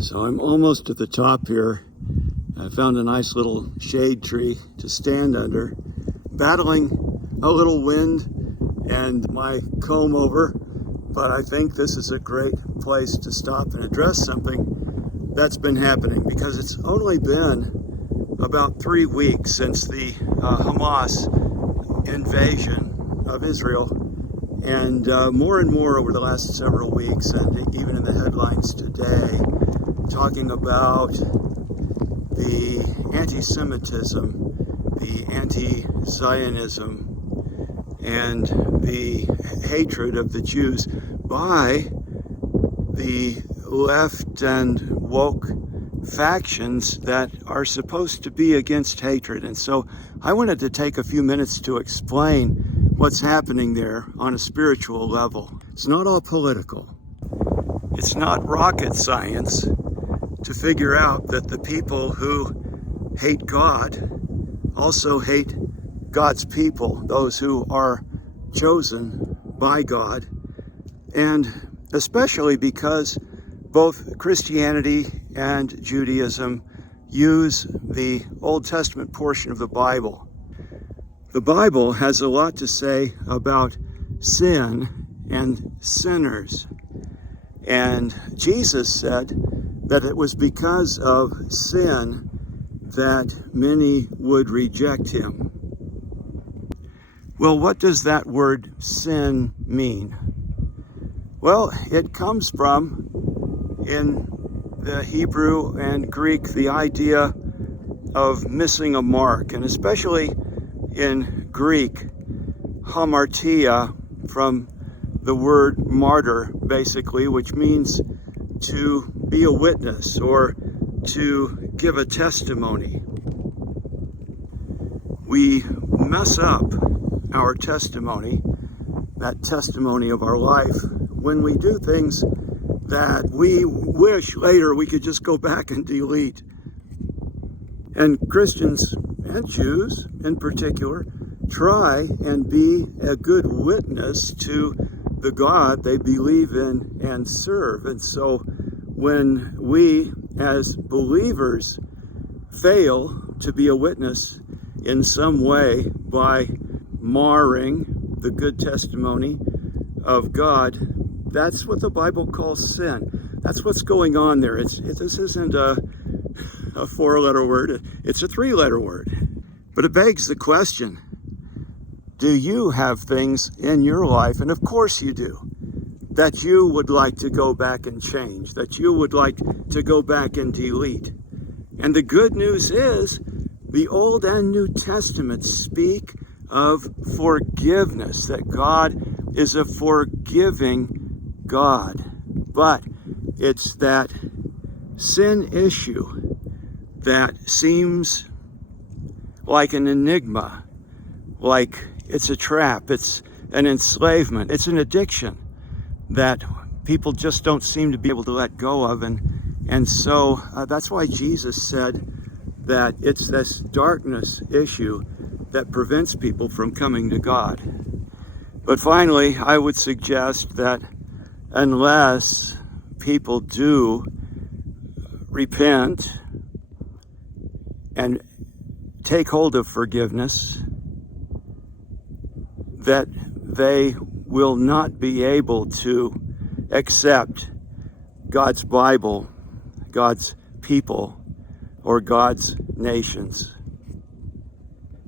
So I'm almost at the top here. I found a nice little shade tree to stand under, battling a little wind and my comb over, but I think this is a great place to stop and address something that's been happening, because it's only been about 3 weeks since the Hamas invasion of Israel, and more and more over the last several weeks, and even in the headlines today, talking about the anti-Semitism, the anti-Zionism, and the hatred of the Jews by the left and woke factions that are supposed to be against hatred. And so I wanted to take a few minutes to explain what's happening there on a spiritual level. It's not all political. It's not rocket science to figure out that the people who hate God also hate God's people, those who are chosen by God, and especially because both Christianity and Judaism use the Old Testament portion of the Bible. The Bible has a lot to say about sin and sinners. And Jesus said that it was because of sin that many would reject him. Well, what does that word sin mean? Well, it comes from, in the Hebrew and Greek, the idea of missing a mark, and especially in Greek, hamartia, from the word martyr, basically, which means to be a witness or to give a testimony. We mess up our testimony, that testimony of our life, when we do things that we wish later we could just go back and delete. And Christians and Jews in particular try and be a good witness to the God they believe in and serve. And so when we as believers fail to be a witness in some way by marring the good testimony of God, that's what the Bible calls sin. That's what's going on there. This isn't a 4-letter word, it's a 3-letter word. But it begs the question, do you have things in your life, and of course you do, that you would like to go back and change, that you would like to go back and delete? And the good news is, the Old and New Testaments speak of forgiveness, that God is a forgiving God. But it's that sin issue that seems like an enigma, like it's a trap, it's an enslavement, it's an addiction that people just don't seem to be able to let go of. And so that's why Jesus said that it's this darkness issue that prevents people from coming to God. But finally, I would suggest that unless people do repent and take hold of forgiveness, that they will not be able to accept God's Bible, God's people, or God's nations.